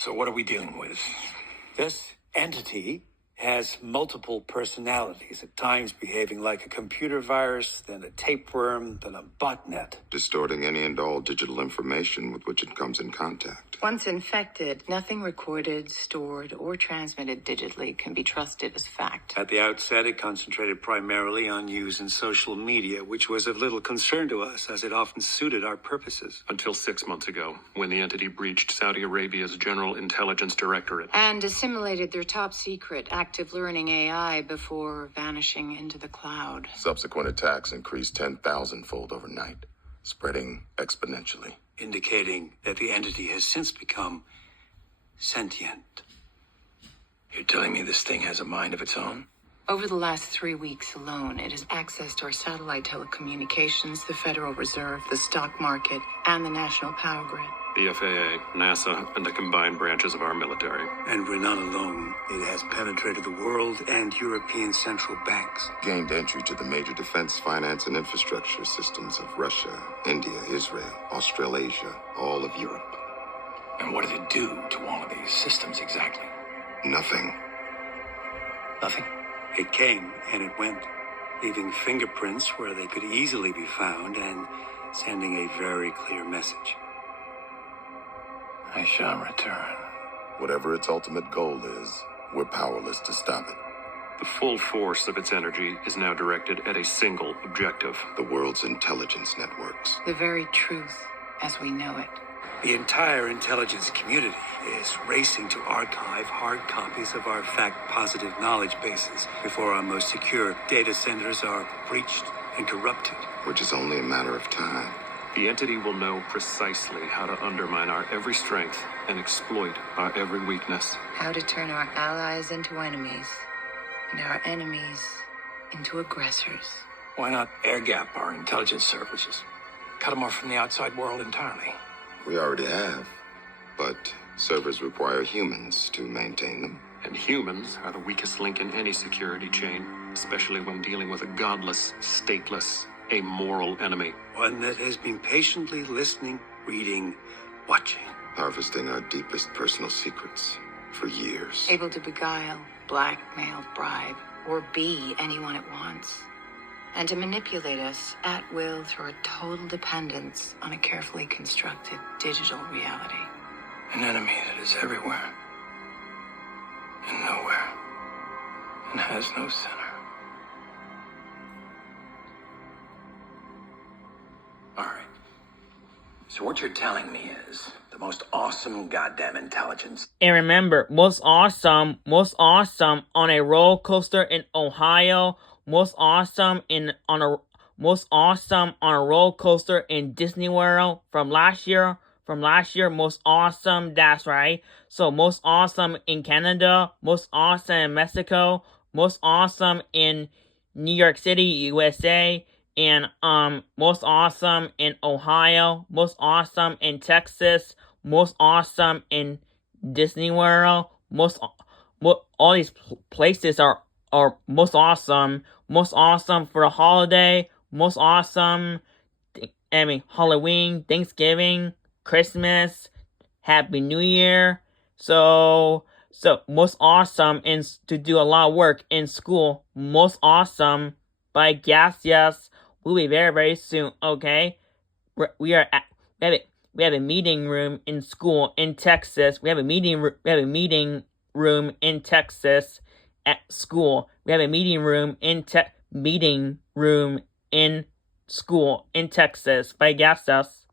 So what are we dealing with? This entity has multiple personalities, at times behaving like a computer virus, then a tapeworm, then a botnet. Distorting any and all digital information with which it comes in contact. Once infected, nothing recorded, stored, or transmitted digitally can be trusted as fact. At the outset, it concentrated primarily on use in social media, which was of little concern to us, as it often suited our purposes. Until 6 months ago, when the entity breached Saudi Arabia's General Intelligence Directorate. And assimilated their top secret active learning AI before vanishing into the cloud. Subsequent attacks increased 10,000-fold overnight, spreading exponentially. Indicating that the entity has since become sentient. You're telling me this thing has a mind of its own? Over the last 3 weeks alone, it has accessed our satellite telecommunications, the Federal Reserve, the stock market, and the national power grid. The FAA, NASA, and the combined branches of our military. And we're not alone. It has penetrated the world and European central banks. Gained entry to the major defense, finance, and infrastructure systems of Russia, India, Israel, Australasia, all of Europe. And what did it do to all of these systems exactly? Nothing. Nothing? It came and it went, leaving fingerprints where they could easily be found and sending a very clear message. I shall return. Whatever its ultimate goal is, we're powerless to stop it. The full force of its energy is now directed at a single objective. The world's intelligence networks. The very truth as we know it. The entire intelligence community is racing to archive hard copies of our fact-positive knowledge bases before our most secure data centers are breached and corrupted. Which is only a matter of time. The entity will know precisely how to undermine our every strength and exploit our every weakness. How to turn our allies into enemies, and our enemies into aggressors. Why not air gap our intelligence services? Cut them off from the outside world entirely. We already have. But servers require humans to maintain them. And humans are the weakest link in any security chain, especially when dealing with a godless, stateless, amoral enemy. One that has been patiently listening, reading, watching. Harvesting our deepest personal secrets for years. Able to beguile, blackmail, bribe, or be anyone it wants. And to manipulate us at will through a total dependence on a carefully constructed digital reality. An enemy that is everywhere and nowhere and has no center. All right. So what you're telling me is the most awesome goddamn intelligence. And remember, most awesome on a roller coaster in Ohio, most awesome on a roller coaster in Disney World from last year, most awesome, that's right. So most awesome in Canada, most awesome in Mexico, most awesome in New York City, USA, and most awesome in Ohio, most awesome in Texas, most awesome in Disney World, all these places are most awesome for the holiday, most awesome, Halloween, Thanksgiving, Christmas, Happy New Year. So most awesome to do a lot of work in school, most awesome. By yes, we'll be very, very soon, okay? We have a meeting room in school in Texas. We have a meeting room in Texas at school. We have a meeting room in school in Texas. By us.